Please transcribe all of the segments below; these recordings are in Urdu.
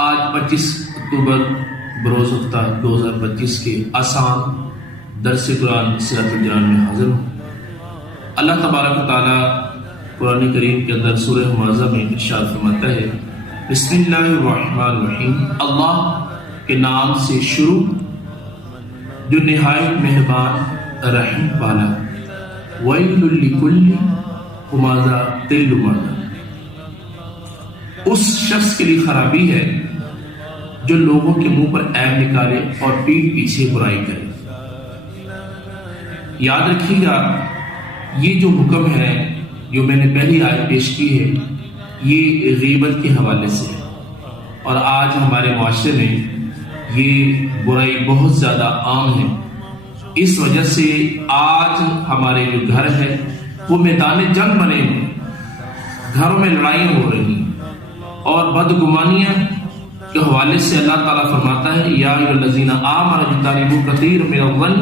آج 25 اکتوبر بروز ہفتہ 2025 کے آسان درس قرآن سیرت الجنان میں حاضر ہوں۔ اللہ تبارک و تعالیٰ قرآن کریم کے اندر سورہ معاذہ میں ارشاد فرماتا ہے، بسم اللہ الرحمن الرحیم، اللہ کے نام سے شروع جو نہایت مہربان رحیم والا، ویل لکل ہمازہ تل لمازہ، اس شخص کے لیے خرابی ہے جو لوگوں کے منہ پر عیب نکالے اور پیٹھ پیچھے برائی کرے۔ یاد رکھیے گا، یہ جو حکم ہے جو میں نے پہلی آیت پیش کی ہے، یہ غیبت کے حوالے سے ہے، اور آج ہمارے معاشرے میں یہ برائی بہت زیادہ عام ہے۔ اس وجہ سے آج ہمارے جو گھر ہے وہ میدان جنگ بنے ہیں، گھروں میں لڑائیاں ہو رہی ہیں، اور بدگمانیاں کے حوالے سے اللہ تعالیٰ فرماتا ہے، یا ایھا الذین آمنوا اجتنبوا کثیرا من الظن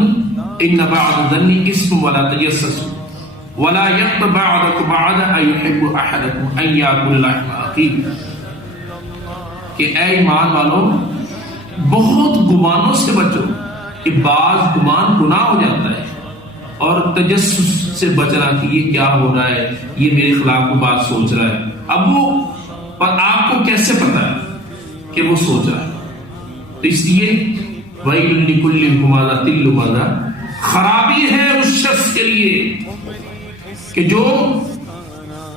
ان بعض الظن اسم ولا تجسسوا ولا یغتب بعضکم بعضا ایحب احدکم ان یاکل لحم اخیہ، کہ اے ایمان والوں بہت گمانوں سے بچو، کہ بعض گمان گناہ ہو جاتا ہے، اور تجسس سے بچنا کہ یہ کیا ہو رہا ہے، یہ میرے خلاف کو بات سوچ رہا ہے۔ اب وہ پر آپ کو کیسے پتا ہے کہ وہ سوچ رہا ہے؟ تو اس لیے ویل لکل ہمازہ تل لمازہ، خرابی ہے اس شخص کے لیے کہ جو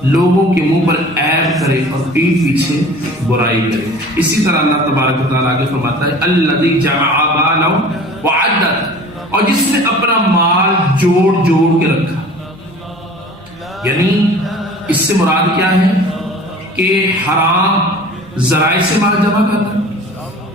لوگوں کے منہ پر عیب کرے اور پیٹھ پیچھے برائی کرے۔ اسی طرح اللہ تبارک و تعالیٰ آگے فرماتا ہے، الذی جمع مالا وعدہ، اور جس نے اپنا مال جوڑ جوڑ کے رکھا، یعنی اس سے مراد کیا ہے کہ حرام ذرائع سے مال جمع کرنا،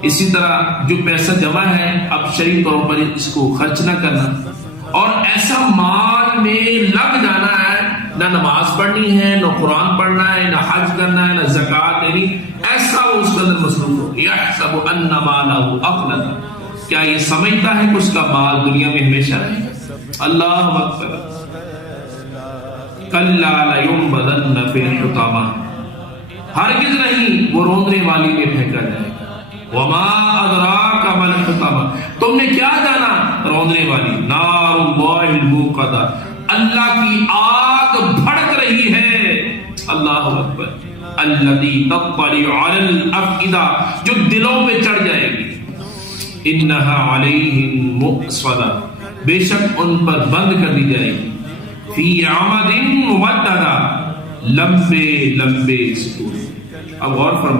اسی طرح جو پیسہ جمع ہے اب شرعی طور پر اس کو خرچ نہ کرنا، اور ایسا مال میں لگ جانا ہے، نہ نماز پڑھنی ہے، نہ قرآن پڑھنا ہے، نہ حج کرنا ہے، نہ زکوٰۃ دینی، ایسا وہ اس کے اندر مصروف ہو، یحسب ان مالہ اخلد، کیا یہ سمجھتا ہے کہ اس کا مال دنیا میں ہمیشہ رہے گا؟ اللہ اکبر، کلا لینبذن فی الحطمہ، ہرگز نہیں، وہ روندنے والی میں پھینکا جائے گا۔ وما ادراک ما الحطمہ، تم نے کیا جانا روندنے والی؟ نار اللہ الموقدہ، اللہ کی آگ بھڑک رہی ہے۔ اللہ اکبر، الذی تطلع علی الافئدہ، جو دلوں پہ چڑھ جائے گی۔ انہا علیہم مؤصدہ، بے شک ان پر بند کر دی جائے گی۔ فی عمد ممددہ، لمبے لمبے ستون۔ اب غور فرمائیں،